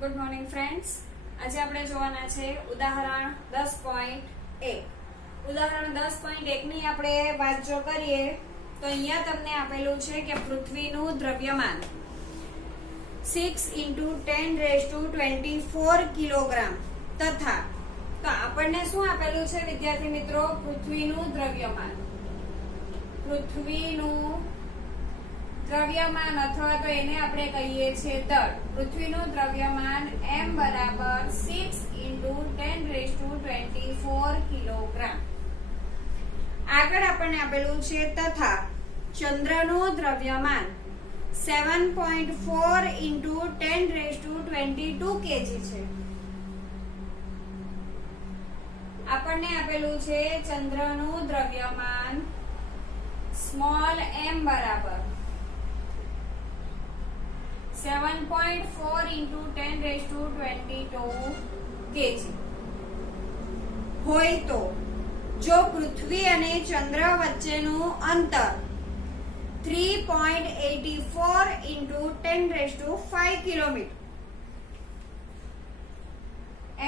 Good morning friends. આજે આપણે જોવાના છે ઉદાહરણ 10.1. ઉદાહરણ 10.1 ની આપણે વાત જો કરીએ તો અહીંયા તમને આપેલું છે કે પૃથ્વીનું દ્રવ્યમાન 6 × 10⁻24 કિલોગ્રામ તથા તો આપણને શું આપેલું છે વિદ્યાર્થી મિત્રો? પૃથ્વીનું દ્રવ્યમાન અથવા તો એને આપણે કહીએ છીએ દળ. પૃથ્વીનું દ્રવ્યમાન m બરાબર 6 × 10⁻24 કિલોગ્રામ. આગળ આપણને આપેલું છે તથા ચંદ્રનું દ્રવ્યમાન 7.4 × 10⁻22 kg છે. આપણને આપેલું છે ચંદ્રનું દ્રવ્યમાન સ્મોલ m બરાબર 7.4 × 10⁻22 kg હોય તો જો પૃથ્વી અને ચંદ્ર વચ્ચેનું અંતર 3.84 × 10⁵ કિલોમીટર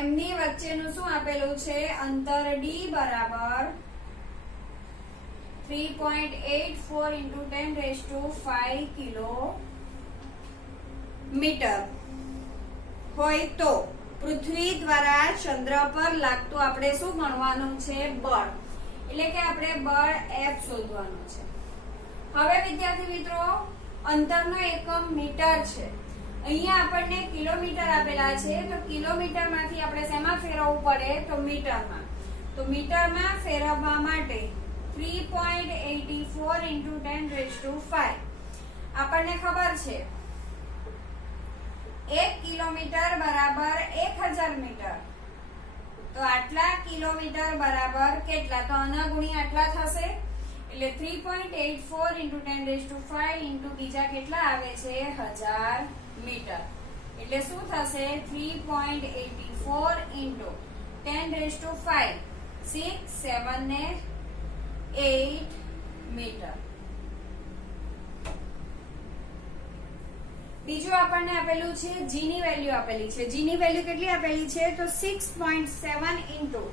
એમની વચ્ચેનું શું આપેલું છે? અંતર d બરાબર 3.84 × 10⁵ કિલોમીટર હોય તો પૃથ્વી દ્વારા ચંદ્ર પર લાગતું આપણે શું ગણવાનું છે? બળ. એટલે કે આપણે બળ F શોધવાનું છે. હવે વિદ્યાર્થી મિત્રો, અંતરનો એકમ મીટર છે. અહીંયા આપણને કિલોમીટર આપેલા છે તો કિલોમીટરમાંથી આપણે શેમાં ફેરવવું પડે? તો મીટરમાં. તો મીટરમાં ફેરવવા માટે 3.84 × 10⁵ આપણને ખબર છે 1 કિલોમીટર બરાબર 1000 મીટર. તો આટલા કિલોમીટર બરાબર કેટલા? તો આના ગુણી આટલા થશે. એટલે 3.84 × 10⁵ બીજા કેટલા આવે છે? 1000 મીટર. એટલે શું થશે? 3.84 × 10⁵ 6, 7 ને 8 મીટર. બીજું આપણને આપેલું છે g ની વેલ્યુ આપેલી છે. g ની વેલ્યુ કેટલી આપેલી છે? તો 6.7 ઇન્ટુ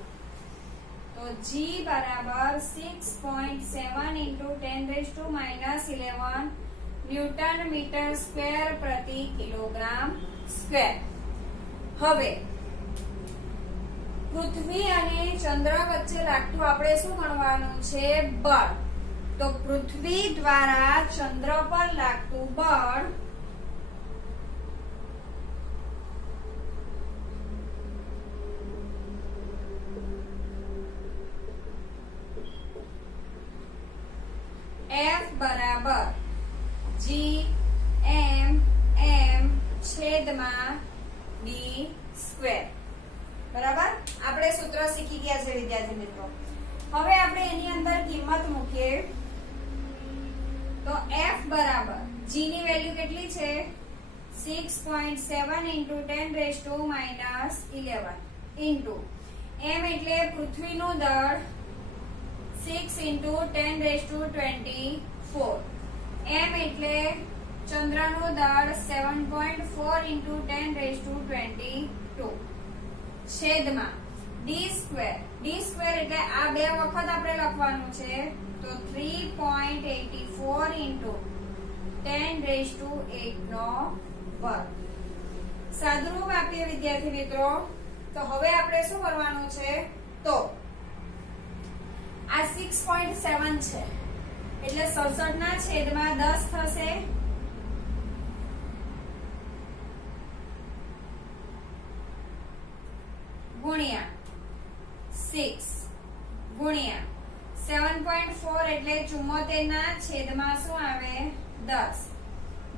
તો g બરાબર 6.7 × 10⁻11 ન્યૂટન મીટર સ્ક્વેર પ્રતિ કિલોગ્રામ સ્ક્વેર. હવે પૃથ્વી અને ચંદ્ર વચ્ચે લાગતું આપણે શું ગણવાનું છે? બળ. તો પૃથ્વી દ્વારા ચંદ્ર પર લાગતું બળ F બરાબર G(m)(m)/d². બરાબર? આપણે સૂત્ર શીખી ગયા છે વિદ્યાર્થી મિત્રો. હવે આપણે એની અંદર કિંમત મૂકીએ તો F બરાબર G ની વેલ્યુ કેટલી છે? 6.7 × 10⁻11 ઇન્ટુ m એટલે પૃથ્વીનું દળ 6 × 10⁻24 m એટલે ચંદ્રનું દળ 7.4 × 10⁻22 છેદમાં d² એટલે આ બે વખત આપણે લખવાનું છે તો 3.84 × 10⁸ સાદુરૂપ આપીએ વિદ્યાર્થી મિત્રો. તો હવે આપણે શું કરવાનું છે? તો આ 6.7 છે એટલે 67 ના છેદમાં 10 થશે. ગુણ્યા 6 ગુણ્યા 7.4 એટલે 74 ના છેદમાં શું આવે? 10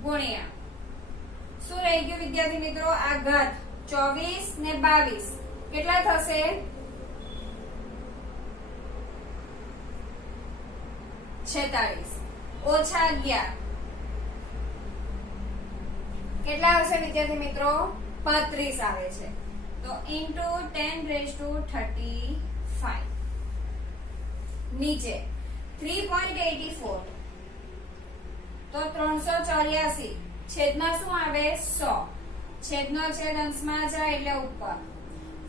ગુણ્યા શું રહી ગયું વિદ્યાર્થી મિત્રો? આ ઘાત 24 ને 22 કેટલા થશે? 46 ઓછા 11 કેટલા આવશે વિદ્યાર્થી મિત્રો? 35 આવે છે. તો ઇન્ટુ 10⁻35 નીચે 3.84 તો 384 છેદમાં શું આવે? 100 છેદનો છેદ અંશમાં જાય એટલે ઉપર,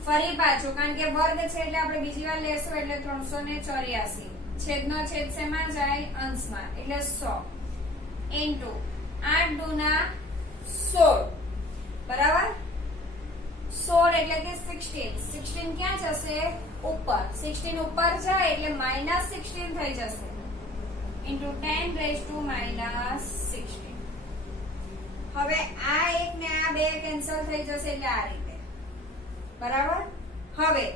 ફરી પાછું કારણ કે વર્ગ છે એટલે આપણે બીજી વાર લેશું એટલે 384, છેદનો છેદ શેમાં જાય અંશમાં એટલે 100 ઇન્ટુ 8 દુના 16 બરાબર, 16 એટલે કે 16, 16 ક્યાં જશે ઉપર, 16 ઉપર જાય એટલે -16 થઈ જશે ઇન્ટુ 10⁻⁻16. હવે આ એક ને આ બે કેન્સલ થઈ જશે એટલે આ રીતે બરાબર. હવે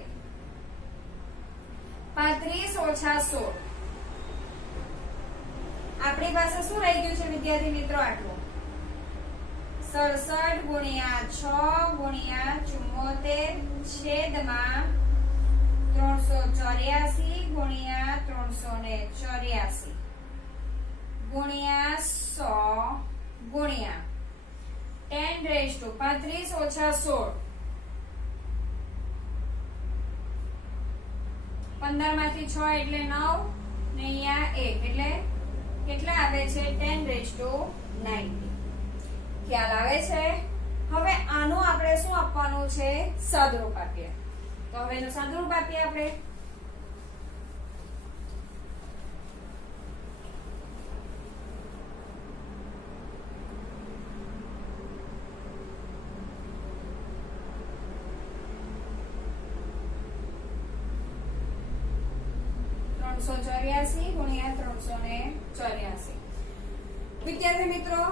35 ઓછા 16 આપણી પાસે શું રહી ગયું છે વિદ્યાર્થી મિત્રો આટલું 67 ગુણ્યા 6 ગુણ્યા 74 છેદમાં 384 ગુણ્યા 384 ગુણ્યા 100 ગુણ્યા 10⁻35 ઓછા 16 15 માંથી 6 એટલે 9 ને અહીંયા 1 એટલે કેટલા આવે છે 10⁻90. ખ્યાલ આવે છે. હવે આનું આપણે શું આપવાનું છે સદરૂપ આપીએ. તો હવે એનું સદરૂપ આપીએ આપણે. ગુણ્યા 384 વિદ્યાર્થી મિત્રો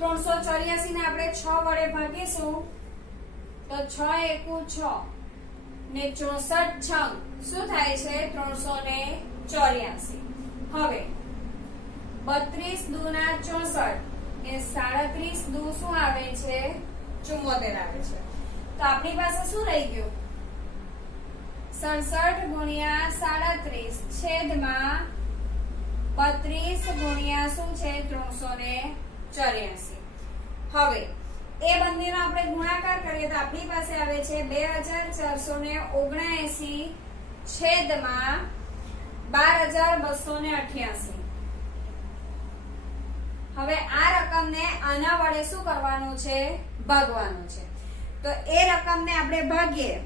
384 ને આપણે 6 વડે ભાગીશું તો 6 એકુ 6 ને 64 છંગ શું થાય છે 384. હવે 32 દુના 64 એ 37 દુ શું આવે છે 74 આવે છે. તો આપણી પાસે શું રહી ગયું 67 ગુણ્યા 37 છેદમાં 32 ગુણ્યા શું છે 384. હવે એ બંનેનો આપણે ગુણાકાર કરીએ તો આપણી પાસે આવે છે 2479 છેદમાં 12288. હવે આ રકમને આના વડે શું કરવાનું છે ભાગવાનું છે. તો એ રકમને આપણે ભાગીએ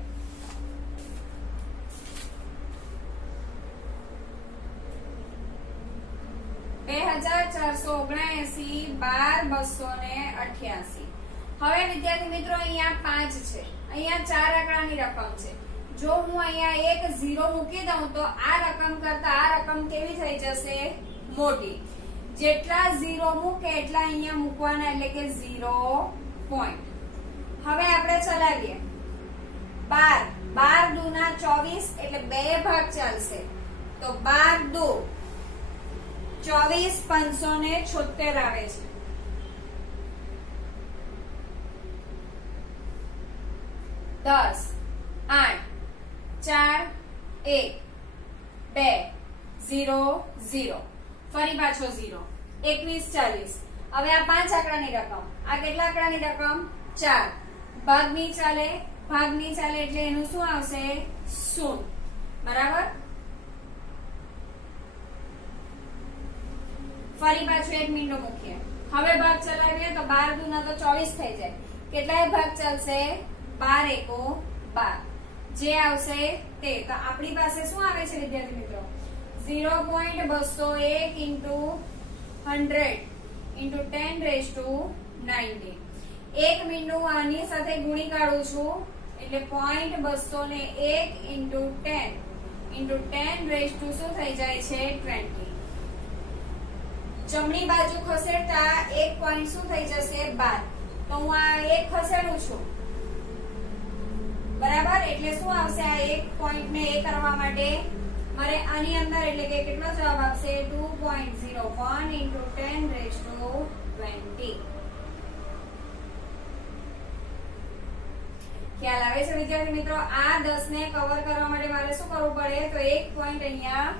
2479 12288. હવે વિદ્યાર્થી મિત્રો અહીંયા 5 છે, અહીંયા 4 આંકડાની રકમ છે. જો હું અહીંયા એક 0 મૂકી દઉં તો આ રકમ કરતા આ રકમ કેવી થઈ જશે મોટી. જેટલા 0 મૂકે એટલા અહીંયા મૂકવાના એટલે કે 0 પોઈન્ટ. હવે આપણે ચલાવીએ 12 દુના 24 એટલે બે ભાગ ચાલશે તો 12 દુ 24 576 આવે છે. 10 8 4 1 2 0 0 ફરી પાછો 0 21 40. હવે આ 5 આંકડાની રકમ, આ કેટલા આંકડાની રકમ 4. ભાગની ચાલે એટલે એનું શું આવશે 0 બરાબર. ફરી પાછું 1 મીંડો મૂકીએ. હવે ભાગ ચલાવીએ તો 12 દુના તો 24 થઈ જાય. કેટલાય ભાગ ચાલશે 12 એકુ 12 જે આવશે તે. તો આપણી પાસે શું આવે છે વિદ્યાર્થી મિત્રો 0.201 into 100 into 10⁻90. 1 મીંડું આની સાથે ગુણી કાઢું છું એટલે 0.201 into 10 into 10 શું થઈ જાય છે 20. જમણી બાજુ ખસેડતા 1 પોઈન્ટ શું થઈ જશે 12. તો હું આ 1 ખસેડું છું બરાબર. એટલે શું આવશે આ 1 પોઈન્ટ ને એ કરવા માટે મારે આની અંદર એટલે કે કેટલો જવાબ આવશે 2.01 into 10⁻20. ખ્યાલ આવે છે વિદ્યાર્થી મિત્રો. આ 10 ને કવર કરવા માટે મારે શું કરવું પડે તો 1 પોઈન્ટ અહીંયા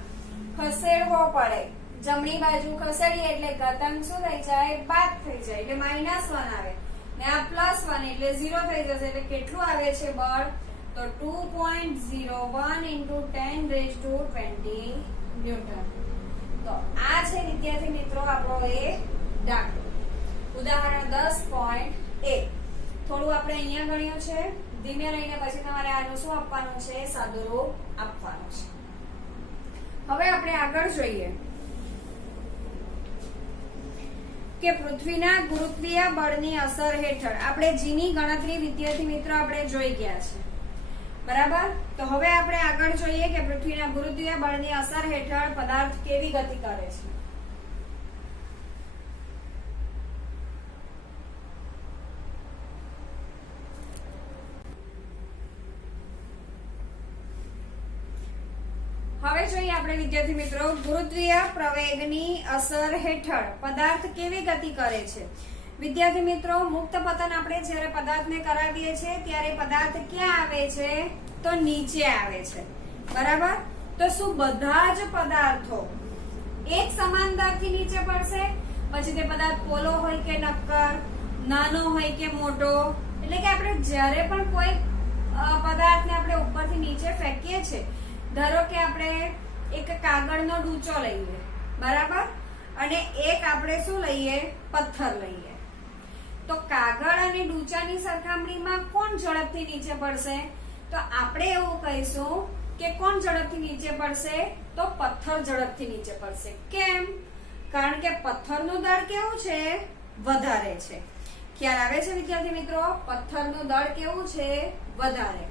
ખસેડવો પડે. જમણી બાજુ ખસેડીએ એટલે ઘાતાંક શું થઈ જાય બાદ થઈ જાય એટલે -1 આવે ને આ +1 એટલે 0 થઈ જશે. એટલે કેટલું આવે છે બળ તો 2.01 into 10⁻20 ન્યૂટન. તો આ છે વિદ્યાર્થી મિત્રો આપણો એ દાખલો ઉદાહરણ 10.1. થોડું આપણે અહીંયા ગણ્યું છે, ધીમે રહીને પછી તમારે આનું શું આપવાનું છે, સાદો રૂપ આપવાનું છે. હવે આપણે આગળ જોઈએ કે પૃથ્વીના ગુરુત્વીય બળની અસર હેઠળ આપણે જીની ગણતરી વિદ્યાર્થી મિત્રો આપણે જોઈ ગયા છે, બરાબર. તો હવે આપણે આગળ જોઈએ કે પૃથ્વીના ગુરુત્વીય બળની અસર હેઠળ પદાર્થ કેવી ગતિ કરે છે. હવે જોઈએ આપણે વિદ્યાર્થી મિત્રો ગુરુત્વીય પ્રવેગની અસર હેઠળ પદાર્થ કેવી ગતિ કરે છે. વિદ્યાર્થી મિત્રો મુક્ત પતન આપણે જ્યારે પદાર્થને કરાવીએ છીએ ત્યારે પદાર્થ ક્યાં આવે છે, તો નીચે આવે છે, બરાબર. તો શું બધા જ પદાર્થો એક સમાન દરથી નીચે પડશે? પછી તે પદાર્થ પોલો હોય કે નક્કર, નાનો હોય કે મોટો, એટલે કે આપણે જ્યારે પણ કોઈ પદાર્થને આપણે ઉપરથી નીચે ફેંકીએ છીએ, ધારો કે આપણે એક કાગળનો ડૂચો લઈએ, બરાબર, અને એક આપણે શું લઈએ, પથ્થર લઈએ, તો કાગળ અને ડૂચાની સરખામણીમાં કોણ ઝડપથી નીચે પડશે? તો આપણે એવું કહીશું કે કોણ ઝડપથી નીચે પડશે, તો પથ્થર ઝડપથી નીચે પડશે. કેમ? કારણ કે પથ્થરનું દળ કેવું છે, વધારે છે. ખ્યાલ આવે છે વિદ્યાર્થી મિત્રો? પથ્થરનું દળ કેવું છે, વધારે.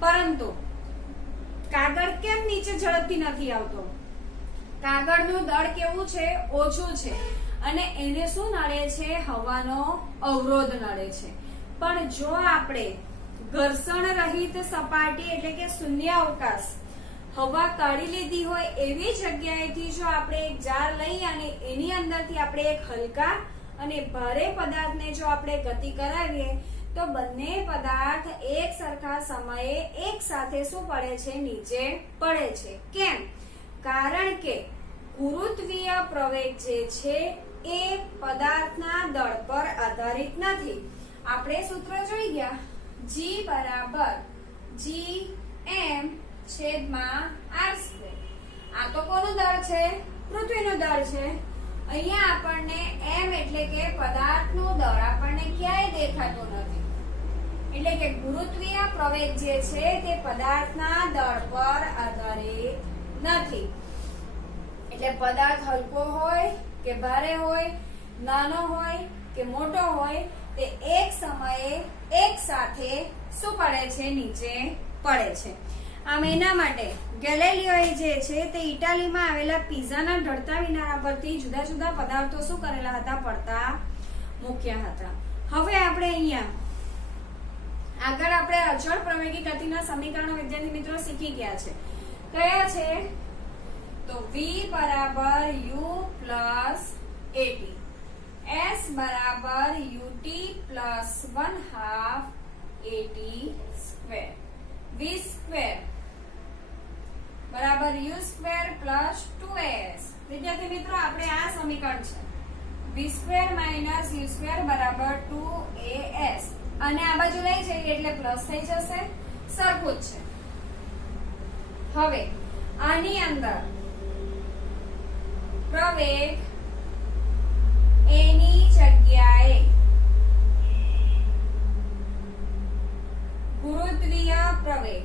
પરંતુ કાગળ કેમ નીચે ઝડપથી નથી આવતો? કાગળનું દળ કેવું છે, ઓછું છે, અને એને શું નડે છે, હવાનો અવરોધ નડે છે. પણ જો આપણે ઘર્ષણ રહિત સપાટી એટલે કે શૂન્ય અવકાશ હવા કાઢી લીધી હોય એવી જગ્યાએથી જો આપણે એક જાર લઈ અને એની અંદરથી આપણે એક હલકા અને ભારે પદાર્થને જો આપણે ગતિ કરાવીએ તો બંને પદાર્થ એક સરખા સમયે એક સાથે શું પડે છે, નીચે પડે છે. કેમ? કારણ કે ગુરુત્વીય પ્રવેગ જે છે એ પદાર્થના દળ પર આધારિત નથી. આપણે સૂત્ર જોઈ ગયા, G બરાબર GM છેદમાં R². આ તો કોનું દળ છે, પૃથ્વીનું દળ છે. અહીંયા આપણને M એટલે કે પદાર્થનું દળ આપણને ક્યાંય દેખાતું નથી. એટલે કે ગુરુત્વીય પ્રવેગ જે છે તે પદાર્થના દળ પર આધારિત નથી. એટલે પદાર્થ હલકો હોય કે ભારે હોય, નાનો હોય કે મોટો હોય, તે એક સમયે એક સાથે શું પડે છે, નીચે પડે છે. આમ એના માટે ગેલેલિયોએ જે છે તે ઇટાલીમાં આવેલા પિઝાના ઢળતા કિનારા પરથી જુદા જુદા પદાર્થો શું કરેલા હતા, પડતા મૂક્યા હતા. હવે આપણે અહીંયા આગળ આપણે અચળ પ્રવેગી ગતિના સમીકરણો વિદ્યાર્થી મિત્રો શીખી ગયા છે. કયા છે? તો v બરાબર u પ્લસ at, s બરાબર ut plus 1/2 at square, v square બરાબર u સ્ક્વેર પ્લસ 2as. વિદ્યાર્થી મિત્રો આપણે આ સમીકરણ છે v square minus u square બરાબર 2as, અને આ બાજુ લઈ જઈએ એટલે પ્લસ થઈ જશે, સરખું જ છે. હવે આની અંદર પ્રવેગ એની જગ્યાએ ગુરુત્વીય પ્રવેગ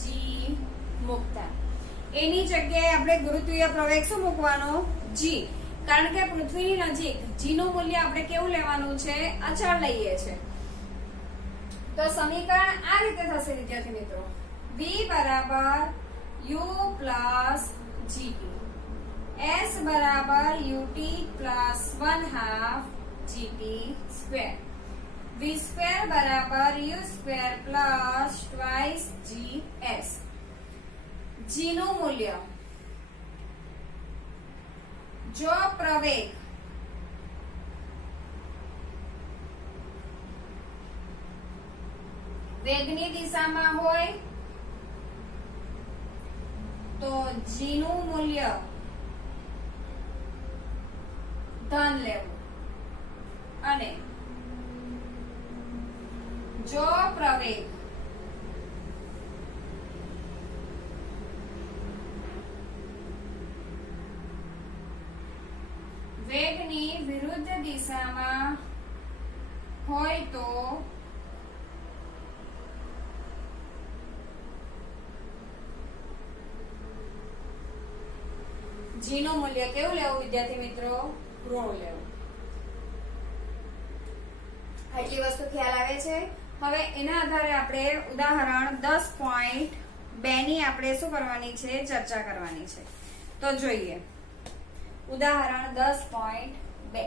G મૂકતા, એની જગ્યાએ આપણે ગુરુત્વીય પ્રવેગ શું મૂકવાનો, G. કારણ કે પૃથ્વીની નજીક G નું મૂલ્ય આપણે કેવું લેવાનું છે, અચળ લઈએ છે. તો સમીકરણ આ રીતે થશે વિદ્યાર્થી મિત્રો, v બરાબર u પ્લસ gt, s બરાબર ut plus 1/2 gt square, v square બરાબર u square plus 2gs. g નું મૂલ્ય જો પ્રવેગ વેગની દિશામાં હોય તો g નું મૂલ્ય ધન લેવું, અને જો પ્રવેગ વેગ ની વિરુદ્ધ દિશામાં હોય તો જી નું મૂલ્ય કેવું લેવું વિદ્યાર્થી મિત્રો? ઋણ લેવું. આટલી વસ્તુ ખ્યાલ આવે છે? હવે એના આધારે આપણે ઉદાહરણ 10.2 ની આપણે શું કરવાની છે? ચર્ચા કરવાની છે. તો જોઈએ ઉદાહરણ 10.2.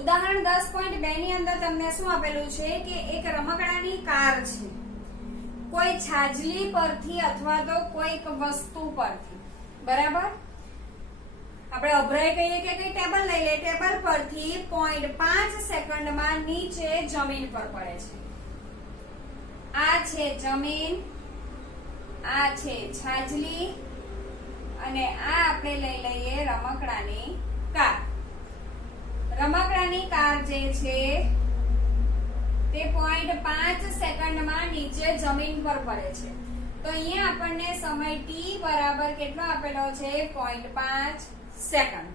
ઉદાહરણ 10.2 ની અંદર તમને શું આપેલું છે કે એક રમકડાની કાર છે કોઈ છાજલી પરથી અથવા તો કોઈક વસ્તુ પરથી, બરાબર? આપણે અભરાય કહીએ કે કઈ ટેબલ લઈ લે, ટેબલ પરથી 0.5 સેકન્ડમાં નીચે જમીન પર પડે છે. આ છે જમીન, આ છે છાજલી અને આ આપણે લઈ લઈએ રમકડાની કાર. રમકડાની કાર જે છે તે 0.5 સેકન્ડમાં નીચે જમીન પર પડે છે. તો અહીંયા આપણને સમય t બરાબર કેટલો આપેલો છે? 0.5 સેકન્ડ.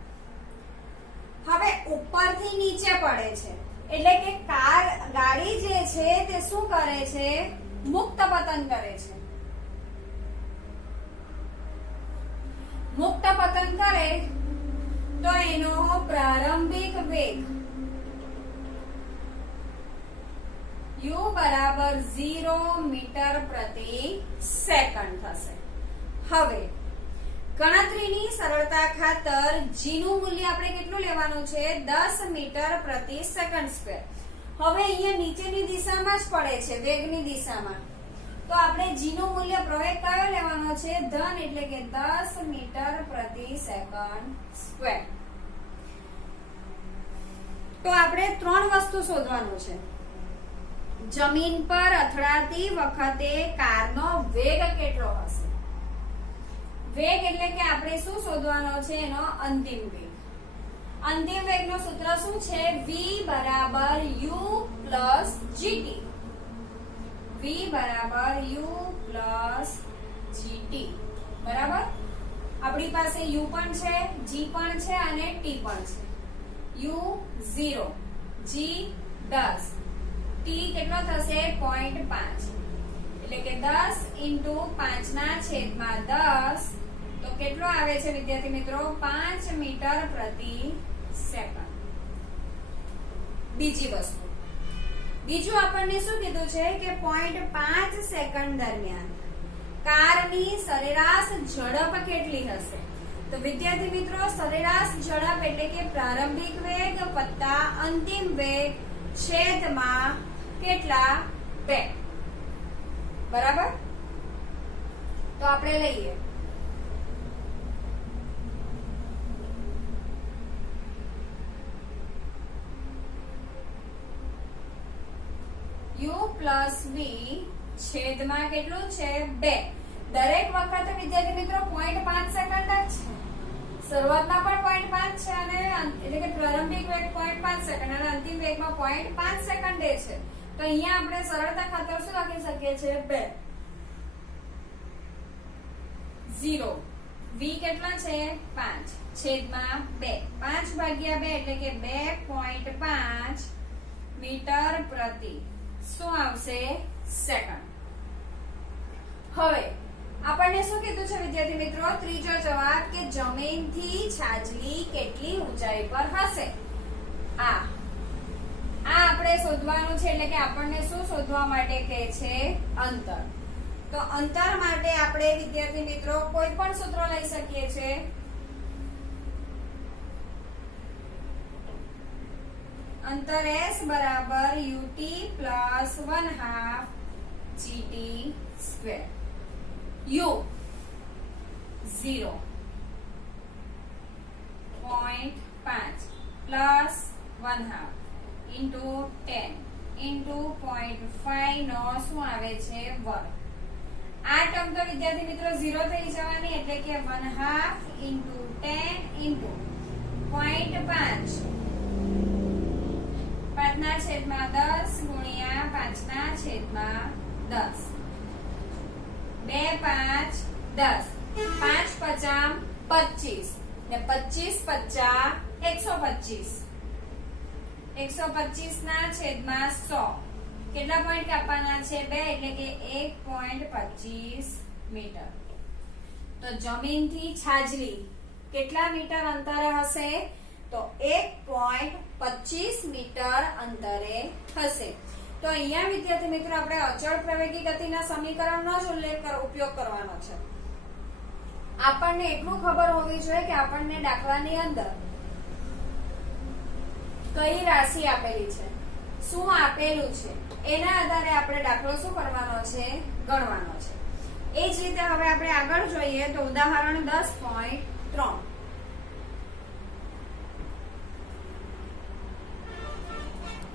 હવે ઉપરથી નીચે પડે છે એટલે કે ગાડી જે છે તે શું કરે છે? મુક્ત પતન કરે છે. મુક્ત પતન કરે તો એનો પ્રારંભિક વેગ u બરાબર 0 મીટર પ્રતિ સેકન્ડ થશે. હવે ગણતરીની સરળતા ખાતર g નું મૂલ્ય આપણે કેટલું લેવાનું છે? 10 મીટર પ્રતિ સેકન્ડ સ્ક્વેર. હવે અહીંયા નીચેની દિશામાં જ પડે છે, વેગની દિશામાં. તો આપણે g નું મૂલ્ય પ્રવેગ કયો લેવાનો છે? ધન, એટલે કે 10 મીટર પ્રતિ સેકન્ડ સ્ક્વેર. તો આપણે ત્રણ વસ્તુ શોધવાનું છે. જમીન પર અથડાતી વખતે કારનો વેગ કેટલો હશે? વેગ એટલે કે આપણે શું શોધવાનો છે? એનો અંતિમ વેગ. અંતિમ વેગનું સૂત્ર શું છે? v બરાબર u પ્લસ gt. v બરાબર u પ્લસ gt. બરાબર? આપણી પાસે u પણ છે, g પણ છે અને t પણ છે. u 0, g 10, t કેટલો થશે? 0.5. એટલે કે 10 × 5 ના છેદમાં 10 તો કેટલો આવે છે વિદ્યાર્થી મિત્રો? 5 મીટર પ્રતિ સેકન્ડ. બીજી વસ્તુ, બીજું આપણને શું કીધું છે કે 0.5 સેકન્ડ દરમિયાન કારની સરેરાશ ઝડપ કેટલી હશે? તો વિદ્યાર્થી મિત્રો સરેરાશ ઝડપ એટલે કે પ્રારંભિક વેગ વત્તા અંતિમ વેગ છેદમાં કેટલા? 2. બરાબર? તો આપણે લઈએ u પ્લસ v છેદમાં કેટલું છે? 2. દરેક વખતે વિદ્યાર્થી મિત્રો 0.5 સેકન્ડ જ છે. શરૂઆતમાં પણ 0.5 છે અને એટલે કે પ્રારંભિક વેગ 0.5 સેકન્ડ અને અંતિમ વેગમાં 0.5 સેકન્ડ છે. તો અહીંયા આપણે સરળતા ખાતર શું લખી શકીએ છીએ? 2 0 v કેટલા છે? 5 છેદમાં 2. 5 ભાગ્યા 2 એટલે કે 2.5 મીટર પ્રતિ શું આવશે? સેકન્ડ. હવે આપણને શું કીધું છે વિદ્યાર્થી મિત્રો? ત્રીજો જવાબ કે જમીનથી છાજલી કેટલી ઊંચાઈ પર હશે? આ આપણે શોધવાનું છે. એટલે કે આપણને શું શોધવા માટે કહે છે? અંતર. તો અંતર માટે આપણે વિદ્યાર્થી મિત્રો કોઈ પણ સૂત્ર લઈ શકીએ છીએ. અંતર s બરાબર ut plus 1/2 gt square. u 0 0.5 plus 1/2 into 10 into 0.5 નો શું આવે છે? વર્ગ. આ ટર્મ તો વિદ્યાર્થી મિત્રો 0 થઈ જવાની, એટલે કે 1/2 into 10 into 0.5 5/10 ગુણ્યા 5/10 2 5 10 5 50 25 ને 25 50 125 125 ના છેદમાં 100 કેટલા પોઈન્ટ કાપવાના છે 2 એટલે કે 1.25 મીટર. તો જમીનથી છાજલી કેટલા મીટર અંતરે હશે? તો 1.25 મીટર અંતરે હશે. તો અહીંયા વિદ્યાર્થી મિત્રો આપણે અચળ પ્રવેગી ગતિના સમીકરણનો જ ઉપયોગ કરવાનો છે. આપણને એટલું ખબર હોવી જોઈએ કે આપણને દાખલાની અંદર કઈ રાશિ આપેલી છે, શું આપેલું છે, એના આધારે આપણે દાખલો શું કરવાનો છે? ગણવાનો છે. એ જ રીતે હવે આપણે આગળ જોઈએ તો ઉદાહરણ 10.3